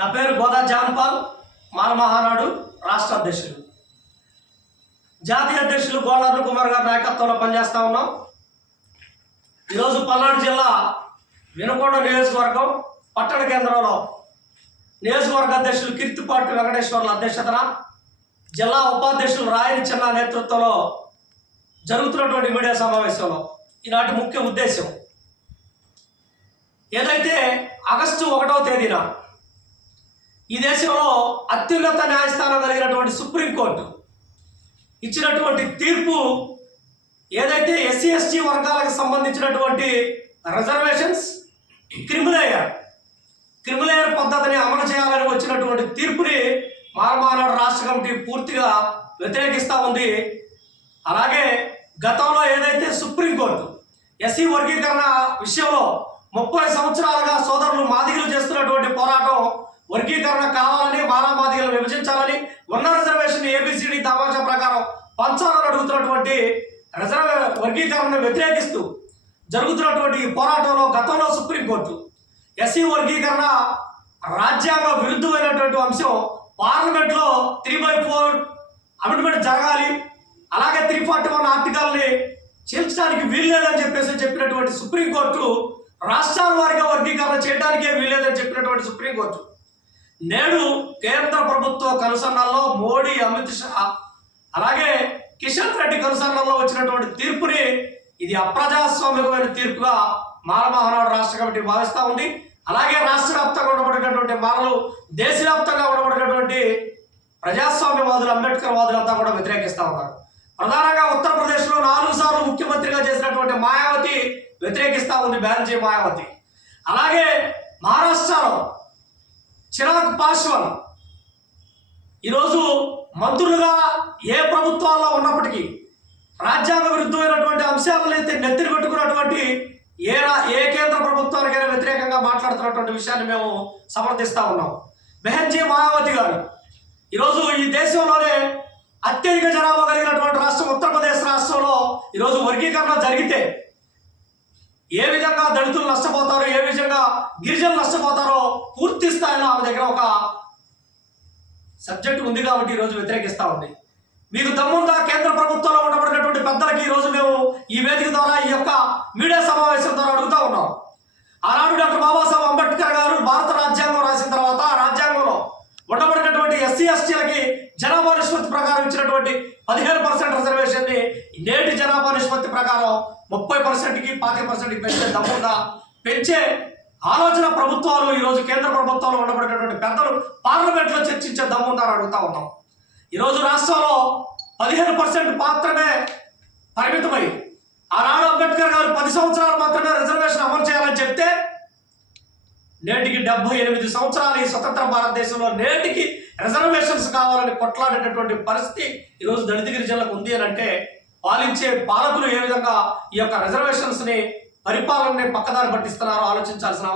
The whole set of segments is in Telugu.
నా పేరు గోదా జాన్పాల్, మాల మహానాడు రాష్ట్ర అధ్యక్షులు. జాతీయ అధ్యక్షులు గోళ్ళర్లు కుమార్ గారి నాయకత్వంలో పనిచేస్తూ ఉన్నాం. ఈరోజు పల్నాడు జిల్లా వినుకొండ నియోజకవర్గం పట్టణ కేంద్రంలో నియోజకవర్గ అధ్యక్షులు కీర్తిపాటి వెంకటేశ్వర్ల అధ్యక్షతన, జిల్లా ఉపాధ్యక్షులు రాయని చిన్న నేతృత్వంలో జరుగుతున్నటువంటి మీడియా సమావేశంలో ఈనాటి ముఖ్య ఉద్దేశం ఏదైతే ఆగస్టు 1వ తేదీన ఈ దేశంలో అత్యున్నత న్యాయస్థానం కలిగినటువంటి సుప్రీంకోర్టు ఇచ్చినటువంటి తీర్పు ఏదైతే ఎస్సీ ఎస్టీ వర్గాలకు సంబంధించినటువంటి రిజర్వేషన్స్ క్రిమిలేయర్ పద్ధతిని అమలు చేయాలని వచ్చినటువంటి తీర్పుని మాలమహానాడు రాష్ట్ర కమిటీ పూర్తిగా వ్యతిరేకిస్తూ ఉంది. అలాగే గతంలో ఏదైతే సుప్రీంకోర్టు ఎస్సీ వర్గీకరణ విషయంలో 30 సంవత్సరాలుగా సోదరులు మాదిగలు చేస్తున్నటువంటి పోరాటం వర్గీకరణ కావాలని, మాదిగలు విభజించాలని, ఉన్న రిజర్వేషన్ ఏబిసిడి దామాషా ప్రకారం పంచాలని అడుగుతున్నటువంటి వర్గీకరణను వ్యతిరేకిస్తూ జరుగుతున్నటువంటి ఈ పోరాటంలో గతంలో సుప్రీంకోర్టు ఎస్సీ వర్గీకరణ రాజ్యాంగ విరుద్ధమైనటువంటి అంశం పార్లమెంట్లో 3/4 అమెండ్మెంట్ జరగాలి, అలాగే 341 ఆర్టికల్ని చేర్చడానికి వీల్లేదని చెప్పినటువంటి సుప్రీంకోర్టు రాష్ట్రాల వారిగా వర్గీకరణ చేయడానికే వీల్లేదని చెప్పినటువంటి సుప్రీంకోర్టు నేడు కేంద్ర ప్రభుత్వ కనుసన్నల్లో మోడీ, అమిత్ షా అలాగే కిషన్ రెడ్డి కనుసన్నల్లో వచ్చినటువంటి తీర్పుని ఇది అప్రజాస్వామికమైన తీర్పుగా మాలమహానాడు రాష్ట్ర కమిటీ భావిస్తూ ఉంది. అలాగే రాష్ట్ర వ్యాప్తంగా ఉండబడినటువంటి మాలలు, దేశవ్యాప్తంగా ఉండబడినటువంటి ప్రజాస్వామ్యవాదులు, అంబేద్కర్ వాదులంతా కూడా వ్యతిరేకిస్తూ ఉన్నారు. ప్రధానంగా ఉత్తరప్రదేశ్లో 4 సార్లు ముఖ్యమంత్రిగా చేసినటువంటి మాయావతి వ్యతిరేకిస్తూ ఉంది, బ్యాన్ చేయ మాయావతి. అలాగే మహారాష్ట్రలో చిరాగ్ పాస్వాన్ ఈరోజు మంత్రులుగా ఏ ప్రభుత్వాల్లో ఉన్నప్పటికీ రాజ్యాంగ విరుద్ధమైనటువంటి అంశాలను అయితే నెత్తిన పెట్టుకున్నటువంటి ఏ కేంద్ర ప్రభుత్వానికైనా వ్యతిరేకంగా మాట్లాడుతున్నటువంటి విషయాన్ని మేము సమర్థిస్తూ ఉన్నాం. బెహన్జీ మాయావతి గారు ఈరోజు ఈ దేశంలోనే అత్యధిక జనాభా కలిగినటువంటి రాష్ట్రం ఉత్తరప్రదేశ్ రాష్ట్రంలో ఈరోజు వర్గీకరణ జరిగితే ఏ విధంగా దళితులు నష్టపోతారో, ఏ విధంగా గిరిజనులు నష్టపోతారో పూర్తి స్థాయిలో ఆమె దగ్గర ఒక సబ్జెక్ట్ ఉంది కాబట్టి ఈరోజు వ్యతిరేకిస్తూ ఉంది. మీకు దమ్ముందా కేంద్ర ప్రభుత్వంలో ఉండబడినటువంటి పెద్దలకి ఈరోజు మేము ఈ వేదిక ద్వారా, ఈ యొక్క మీడియా సమావేశం ద్వారా అడుగుతూ ఉన్నాం. ఆనాడు డాక్టర్ బాబాసాహెబ్ అంబేద్కర్ గారు భారత రాజ్యాంగం రాసిన తర్వాత ఆ రాజ్యాంగంలో ఉండబడినటువంటి ఎస్సీ ఎస్టీలకి జనాభా నిష్పత్తి ప్రకారం ఇచ్చినటువంటి 15% రిజర్వేషన్ని నేటి జనాభా నిష్పత్తి ప్రకారం 30%కి 25%కి పెంచే దమ్ముందా? పెంచే ఆలోచన ప్రభుత్వాలు ఈరోజు కేంద్ర ప్రభుత్వంలో ఉండబడినటువంటి పెద్దలు పార్లమెంట్లో చర్చించే దమ్ముందని అడుగుతా ఉన్నాం. ఈరోజు రాష్ట్రంలో 15% మాత్రమే పరిమితమై ఆనాడు అంబేద్కర్ గారు 10 సంవత్సరాలు మాత్రమే రిజర్వేషన్ అమలు చేయాలని చెప్తే నేటికి 78 సంవత్సరాలు ఈ స్వతంత్ర భారతదేశంలో నేటికి రిజర్వేషన్స్ కావాలని కొట్లాడేటటువంటి పరిస్థితి ఈరోజు దళిత గిరిజనులకు ఉంది అని అంటే పాలించే పాలకులు ఏ విధంగా ఈ యొక్క రిజర్వేషన్స్ని పరిపాలనని పక్కదారి పట్టిస్తున్నారో ఆలోచించాల్సిన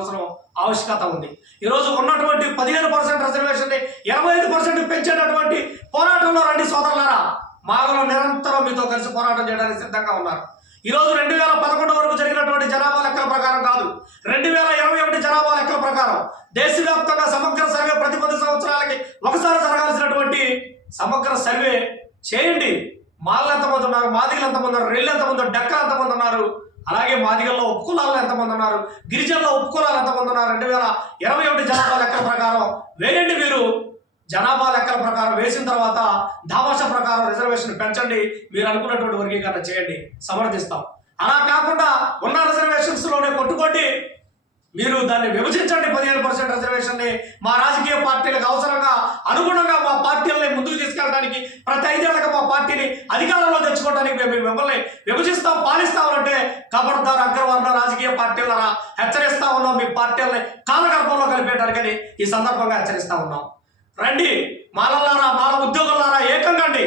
ఆవశ్యకత ఉంది. ఈరోజు ఉన్నటువంటి 15% రిజర్వేషన్ని 25% పెంచేటటువంటి పోరాటంలో రండి సోదరులారా. మాగలో నిరంతరం మీతో కలిసి పోరాటం చేయడానికి సిద్ధంగా ఉన్నారు. ఈరోజు 2011 వరకు జరిగినటువంటి జనాభా లెక్కల ప్రకారం కాదు, 2021 జనాభా లెక్కల ప్రకారం దేశవ్యాప్తంగా సమగ్ర సర్వే ప్రతి 10 సంవత్సరాలకి ఒకసారి జరగాల్సినటువంటి సమగ్ర సర్వే చేయండి. మాలలు ఎంతమంది ఉన్నారు, మాదిగలు ఎంతమంది ఉన్నారు, రెల్లు ఎంతమంది ఉన్నారు, డెక్కలు ఎంతమంది ఉన్నారు, అలాగే మాదిగల్లో ఉపకులాలు ఎంతమంది ఉన్నారు, గిరిజనుల్లో ఉపకులాలు ఎంతమంది ఉన్నారు, 2021 జనాభా లెక్కల ప్రకారం వేయండి. మీరు జనాభా లెక్కల ప్రకారం వేసిన తర్వాత దామాషా ప్రకారం రిజర్వేషన్ పెంచండి, మీరు అనుకున్నటువంటి వర్గీకరణ చేయండి, సమర్థిస్తాం. అలా కాకుండా ఉన్న రిజర్వేషన్స్లోనే కొట్టుకోండి, మీరు దాన్ని విభజించండి. 15% రిజర్వేషన్ని మా రాజకీయ పార్టీలకు అవసరంగా అనుగుణంగా మా పార్టీలని ముందుకు తీసుకెళ్ళడానికి, ప్రతి 5 ఏళ్లకు మా పార్టీని అధికారంలో తెచ్చుకోవడానికి మేము మిమ్మల్ని విభజిస్తాం, పాలిస్తామంటే ఖబర్దార్ అగ్రవర్ణ రాజకీయ పార్టీలను హెచ్చరిస్తా ఉన్నాం. మీ పార్టీలని కాలగర్భంలో కలిపేయడానికని ఈ సందర్భంగా హెచ్చరిస్తా ఉన్నాం. రండి మాలలారా, మాల ఉద్యోగులారా ఏకంగండి,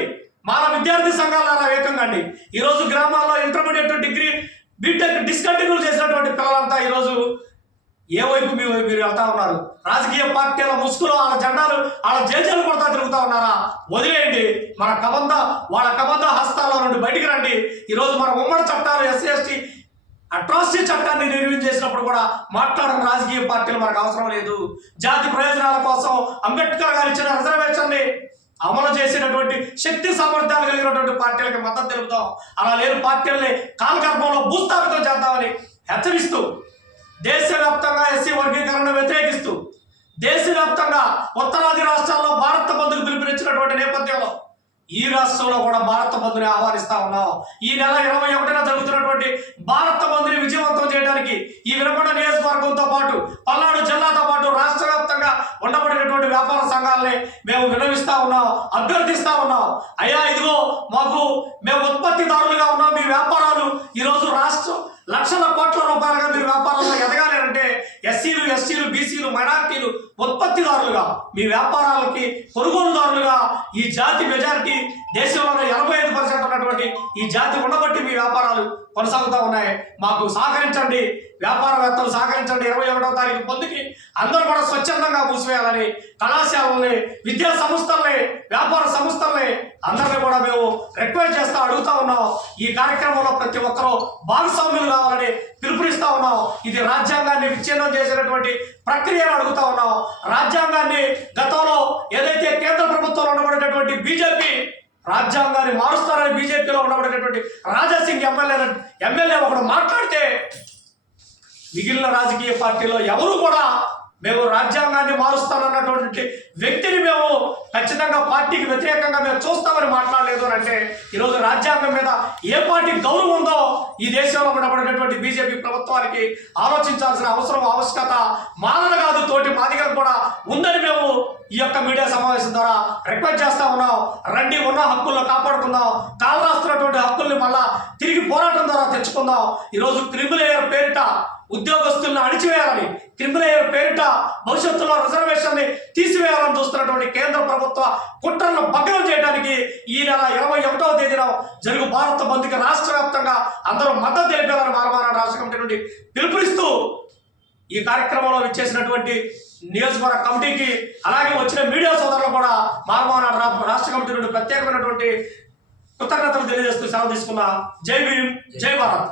మాల విద్యార్థి సంఘాలారా ఏకంగండి. ఈరోజు గ్రామాల్లో ఇంటర్మీడియట్, డిగ్రీ, బీటెక్ డిస్కంటిన్యూ చేసినటువంటి పిల్లలంతా ఈరోజు ఏ వైపు మీరు వెళ్తా ఉన్నారు? రాజకీయ పార్టీల ముసుగులో వాళ్ళ జెండాలు, వాళ్ళ జేజేలు కొడతా తిరుగుతా ఉన్నారా? వదిలేయండి. వాళ్ళ కబంధ హస్తాల్లో నుండి బయటికి రండి. ఈరోజు మన ఉమ్మడి చట్టాలు ఎస్సీ ఎస్టీ అట్రాసిటీ చట్టాన్ని నిర్వీర్యం చేసినప్పుడు కూడా మాట్లాడడం రాజకీయ పార్టీలు మనకు అవసరం లేదు. జాతి ప్రయోజనాల కోసం అంబేద్కర్ గారు ఇచ్చిన రిజర్వేషన్ని అమలు చేసినటువంటి శక్తి సామర్థ్యాలు కలిగినటువంటి పార్టీలకి మద్దతు తెలుపుతాం. అలా లేని పార్టీలని కాలగర్భంలో భూస్థాపితం చేద్దామని హెచ్చరిస్తూ, దేశవ్యాప్తంగా ఎస్సీ వర్గీకరణ వ్యతిరేకిస్తూ, దేశవ్యాప్తంగా ఉత్తరాది రాష్ట్రాల్లో భారత బంధుకు పిలుపునిచ్చినటువంటి నేపథ్యంలో ఈ రాష్ట్రంలో కూడా భారత బంధుని ఆహ్వానిస్తా ఉన్నాం. ఈ నెల 21న జరుగుతున్నటువంటి భారత బంధుని విజయవంతం చేయడానికి ఈ వినకొండ నియోజకవర్గంతో పాటు పల్నాడు జిల్లాతో పాటు రాష్ట్ర వ్యాప్తంగా ఉండబడినటువంటి వ్యాపార సంఘాలని మేము వినవిస్తా ఉన్నాం, అభ్యర్థిస్తా ఉన్నాం. అయ్యా, ఇదిగో మేము ఉత్పత్తిదారులుగా ఉన్నాం. మీ వ్యాపారాలు ఈరోజు రాష్ట్రం లక్షల కోట్ల రూపాయలుగా మీరు వ్యాపారంలో ఎదగాలి అంటే ఎస్సీలు, ఎస్టీలు, బీసీలు, మైనారిటీలు ఉత్పత్తిదారులుగా, మీ వ్యాపారాలకి కొనుగోలుదారులుగా ఈ జాతి మెజారిటీ దేశంలోనే 85% ఉన్నటువంటి ఈ జాతి ఉండబట్టి మీ వ్యాపారాలు కొనసాగుతూ ఉన్నాయి. మాకు సహకరించండి, వ్యాపారవేత్తలు సహకరించండి. 21వ తారీఖు పొద్దుకి అందరూ కూడా స్వచ్ఛందంగా మూసివేయాలని కళాశాలల్ని, విద్యా సంస్థల్ని, వ్యాపార సంస్థల్ని అందరినీ కూడా మేము రిక్వెస్ట్ చేస్తూ అడుగుతా ఉన్నాం. ఈ కార్యక్రమంలో ప్రతి ఒక్కరూ భాగస్వాములు కావాలని పిలుపునిస్తా ఉన్నాం. ఇది రాజ్యాంగాన్ని విచ్ఛిన్నం చేసినటువంటి ప్రక్రియను అడుగుతా ఉన్నాం. రాజ్యాంగాన్ని గతంలో ఏదైతే కేంద్ర ప్రభుత్వంలో ఉండబడినటువంటి బీజేపీ రాజ్యాంగాన్ని మారుస్తారని బీజేపీలో ఉండబడినటువంటి రాజాసింగ్ ఎమ్మెల్యే ఒకడు మాట్లాడితే మిగిలిన రాజకీయ పార్టీలో ఎవరు కూడా మేము రాజ్యాంగాన్ని మారుస్తానన్నటువంటి వ్యక్తిని మేము ఖచ్చితంగా పార్టీకి వ్యతిరేకంగా మేము చూస్తామని మాట్లాడలేదు అని అంటే ఈరోజు రాజ్యాంగం మీద ఏ పార్టీ గౌరవం ఉందో ఈ దేశంలో ఉండబడినటువంటి బీజేపీ ప్రభుత్వానికి ఆలోచించాల్సిన ఆవశ్యకత మానవ కాదు, తోటి మాదిగలు కూడా ఉందని మేము ఈ యొక్క మీడియా సమావేశం ద్వారా రిక్వెస్ట్ చేస్తా ఉన్నాం. రండి, ఉన్న హక్కులను కాపాడుకుందాం. కాలు రాస్తున్నటువంటి హక్కుల్ని మళ్ళా తిరిగి పోరాటం ద్వారా తెచ్చుకుందాం. ఈరోజు క్రిమిలేయర్ పేరిట ఉద్యోగస్తులను అణిచివేయాలని, క్రిమిలేయర్ పేరిట భవిష్యత్తులో రిజర్వేషన్ని తీసివేయాలని చూస్తున్నటువంటి కేంద్ర ప్రభుత్వ కుట్రలను భగ్నం చేయడానికి ఈ నెల 21వ తేదీన జరుగు భారత బంద్కి రాష్ట్ర వ్యాప్తంగా అందరూ మద్దతు తెలిపారని మాలమానాడు రాష్ట్ర కమిటీ నుండి పిలుపునిస్తూ ఈ కార్యక్రమంలో విచ్చేసినటువంటి నియోజకవర్గ కమిటీకి, అలాగే వచ్చిన మీడియా సోదరులు కూడా మాలమానాడు రాష్ట్ర కమిటీ నుండి ప్రత్యేకమైనటువంటి కృతజ్ఞతలు తెలియజేస్తూ సెలవు తీసుకున్నా. జై భీమ్, జై భారత్.